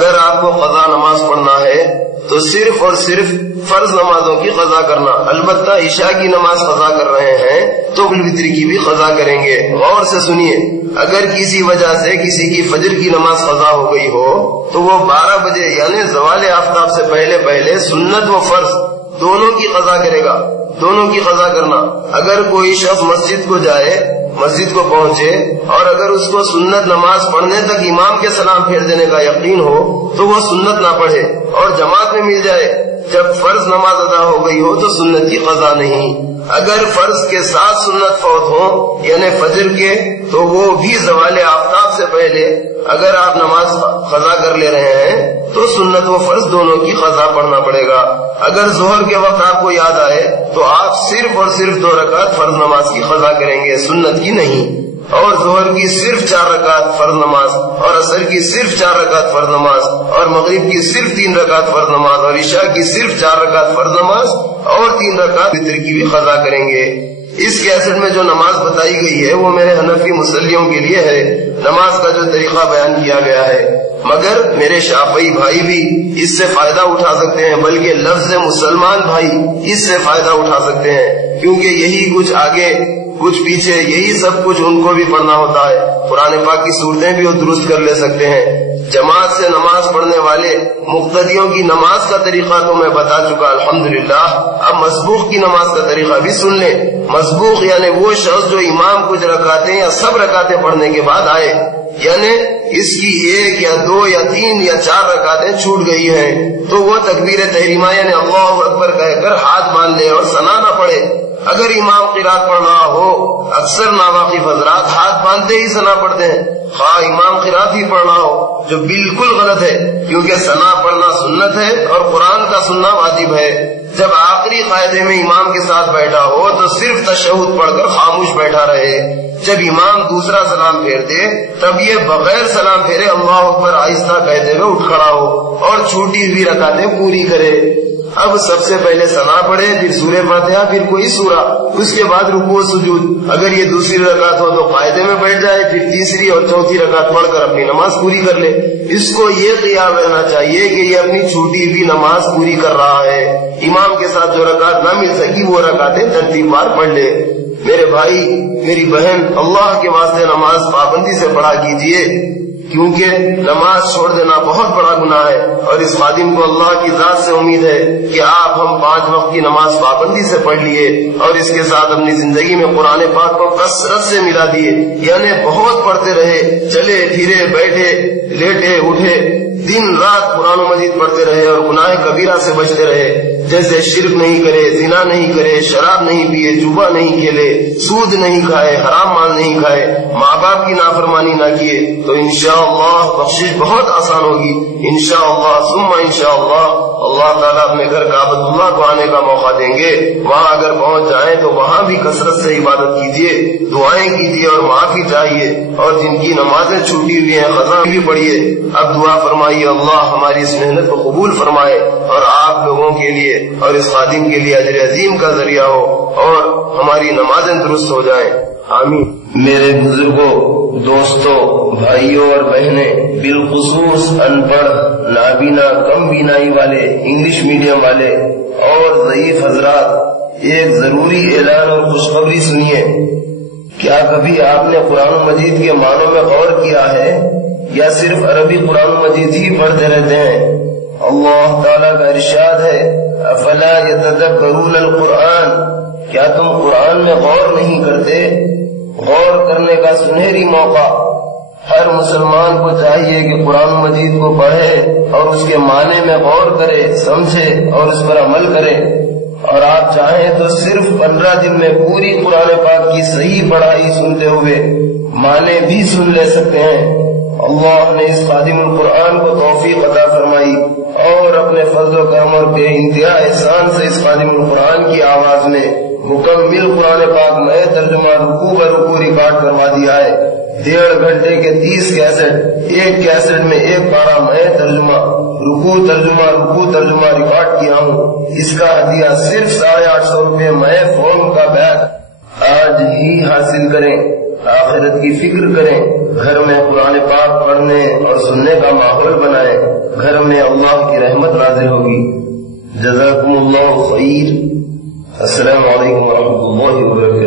اگر آپ کو قضا نماز پڑھنا ہے تو صرف اور صرف فرض نمازوں کی قضا کرنا، البتہ عشاء کی نماز قضا کر رہے ہیں تو الوتر کی بھی قضا کریں گے۔ غور سے سنیے، اگر کسی وجہ سے کسی کی فجر کی نماز قضا ہو گئی ہو تو وہ 12 بجے یعنی زوال آفتاب سے پہلے سنت و فرض دونوں کی قضا کرے گا، دونوں کی قضا کرنا۔ اگر کوئی شخص مسجد کو جائے، مسجد کو پہنچے اور اگر اس کو سنت نماز پڑھنے تک امام کے سلام پھیر دینے کا یقین ہو تو وہ سنت نہ پڑھے اور جماعت میں مل جائے۔ جب فرض نماز ادا ہو گئی ہو تو سنت کی قضا نہیں۔ اگر فرض کے ساتھ سنت فوت ہو یعنی فجر کے تو وہ بھی زوال آفتاب سے پہلے اگر آپ نماز قضا کر لے رہے ہیں تو سنت و فرض دونوں کی قضا پڑھنا پڑے گا۔ اگر ظہر کے وقت آپ کو یاد آئے تو آپ صرف اور صرف 2 رکعت فرض نماز کی قضا کریں گے، سنت کی نہیں، اور ظہر کی صرف 4 رکعت فرض نماز، اور عصر کی صرف 4 رکعت فرض نماز، اور مغرب کی صرف 3 رکعت فرض نماز، اور عشاء کی صرف 4 رکعت فرض نماز اور 3 رکعت وتر کی بھی قضا کریں گے۔ اس کیسٹ میں جو نماز بتائی گئی ہے وہ میرے حنفی مسلیوں کے لیے ہے، نماز کا جو طریقہ بیان کیا گیا ہے، مگر میرے شافعی بھائی بھی اس سے فائدہ اٹھا سکتے ہیں، بلکہ لفظ مسلمان بھائی اس سے فائدہ اٹھا سکتے ہیں، کیونکہ یہی کچھ آگے کچھ پیچھے یہی سب کچھ ان کو بھی پڑھنا ہوتا ہے۔ قرآن پاک کی صورتیں بھی وہ درست کر لے سکتے ہیں۔ جماعت سے نماز پڑھنے والے مقتدیوں کی نماز کا طریقہ تو میں بتا چکا الحمدللہ، اب مسبوق کی نماز کا طریقہ بھی سن لیں۔ مسبوق یعنی وہ شخص جو امام کچھ رکعتیں یا سب رکعتیں پڑھنے کے بعد آئے، یعنی اس کی 1 یا 2 یا 3 یا 4 رکعتیں چھوٹ گئی ہیں تو وہ تکبیر تحریمہ یعنی اللہ اکبر کہہ کر ہاتھ باندھ لے اور ثنا نہ پڑھے۔ اگر امام قرات پڑھ رہا ہو، اکثر ناواقف حضرات ہاتھ باندھتے ہی ثنا پڑھتے ہیں، خواہ امام قرات ہی پڑھ رہا ہو، جو بالکل غلط ہے، کیونکہ ثنا پڑھنا سنت ہے اور قرآن کا سننا واجب ہے۔ جب آخری قاعدے میں امام کے ساتھ بیٹھا ہو تو صرف تشہد پڑھ کر خاموش بیٹھا رہے، جب امام دوسرا سلام پھیرتے تب یہ بغیر سلام پھیرے اللہ اکبر آہستہ کہتے ہوئے اٹھ کھڑا ہو اور چھوٹی ہوئی رکعتیں پوری کرے۔ اب سب سے پہلے ثنا پڑھے، پھر سورہ فاتحہ، پھر کوئی سورہ، اس کے بعد رکوع و سجود۔ اگر یہ دوسری رکعت ہو تو قاعدے میں بیٹھ جائے، پھر تیسری اور چوتھی رکعت پڑھ کر اپنی نماز پوری کر لے۔ اس کو یہ خیال رہنا چاہیے کہ یہ اپنی چھوٹی ہوئی نماز پوری کر رہا ہے، امام کے ساتھ جو رکعت نہ مل سکی وہ رکعتیں ترتیب وار پڑھ لے۔ میرے بھائی میری بہن، اللہ کے واسطے نماز پابندی سے پڑھا کیجیے، کیونکہ نماز چھوڑ دینا بہت بڑا گناہ ہے، اور اس خادم کو اللہ کی ذات سے امید ہے کہ آپ ہم 5 وقت کی نماز پابندی سے پڑھ لیے اور اس کے ساتھ اپنی زندگی میں قرآن پاک کو کثرت سے ملا دیے، یعنی بہت پڑھتے رہے، چلے پھرے بیٹھے لیٹے اٹھے دن رات قرآن مجید پڑھتے رہے اور گناہ کبیرہ سے بچتے رہے، جیسے شرک نہیں کرے، زنا نہیں کرے، شراب نہیں پیے، جوا نہیں کھیلے، سود نہیں کھائے، حرام مال نہیں کھائے، ماں باپ کی نافرمانی نہ کیے، تو انشاءاللہ بخشش بہت آسان ہوگی انشاءاللہ ثم انشاءاللہ۔ اللہ تعالیٰ اپنے گھر کعبۃ اللہ کو آنے کا موقع دیں گے، وہاں اگر پہنچ جائیں تو وہاں بھی کثرت سے عبادت کیجیے، دعائیں کیجیے اور معافی چاہیے، اور جن کی نمازیں چھوٹی ہوئی ہیں قضا بھی پڑھیے۔ اب دعا فرمائیے اللہ ہماری اس محنت کو قبول فرمائے اور آپ لوگوں کے لیے اور اس خادم کے لیے اجر عظیم کا ذریعہ ہو اور ہماری نمازیں درست ہو جائیں، آمین۔ میرے بزرگوں، دوستوں، بھائیوں اور بہنیں، بالخصوص ان پڑھ، نابینا، کم بینائی والے، انگلش میڈیم والے اور ضعیف حضرات، ایک ضروری اعلان اور خوشخبری سنیے۔ کیا کبھی آپ نے قرآن مجید کے معنوں میں غور کیا ہے یا صرف عربی قرآن مجید ہی پڑھتے رہتے ہیں؟ اللہ تعالیٰ کا ارشاد ہے افلا یتدبرون القرآن، کیا تم قرآن میں غور نہیں کرتے؟ غور کرنے کا سنہری موقع، ہر مسلمان کو چاہیے کہ قرآن مجید کو پڑھے اور اس کے معنی میں غور کرے، سمجھے اور اس پر عمل کرے، اور آپ چاہیں تو صرف 15 دن میں پوری قرآن پاک کی صحیح پڑھائی سنتے ہوئے معنی بھی سن لے سکتے ہیں۔ اللہ نے اس خادم القرآن کو توفیق عطا فرمائی اور اپنے فضل و کرم اور بے انتہا احسان سے اس خادم القرآن کی آواز میں مکمل قرآن پاک میں ترجمہ رکوع بہ رکوع ریکارڈ کروا دیا ہے۔ 1.5 گھنٹے کے 30 کیسٹ، ایک کیسٹ میں ایک پارہ میں ترجمہ رکوع ترجمہ ریکارڈ کیا ہوں۔ اس کا ہدیہ صرف 850 روپے میں فون کا بیگ آج ہی حاصل کریں، آخرت کی فکر کریں، گھر میں قرآن پاک پڑھنے اور سننے کا ماحول بنائیں، گھر میں اللہ کی رحمت نازل ہوگی۔ جزاکم اللہ خیر۔ السلام علیکم ورحمۃ اللہ وبرکاتہ۔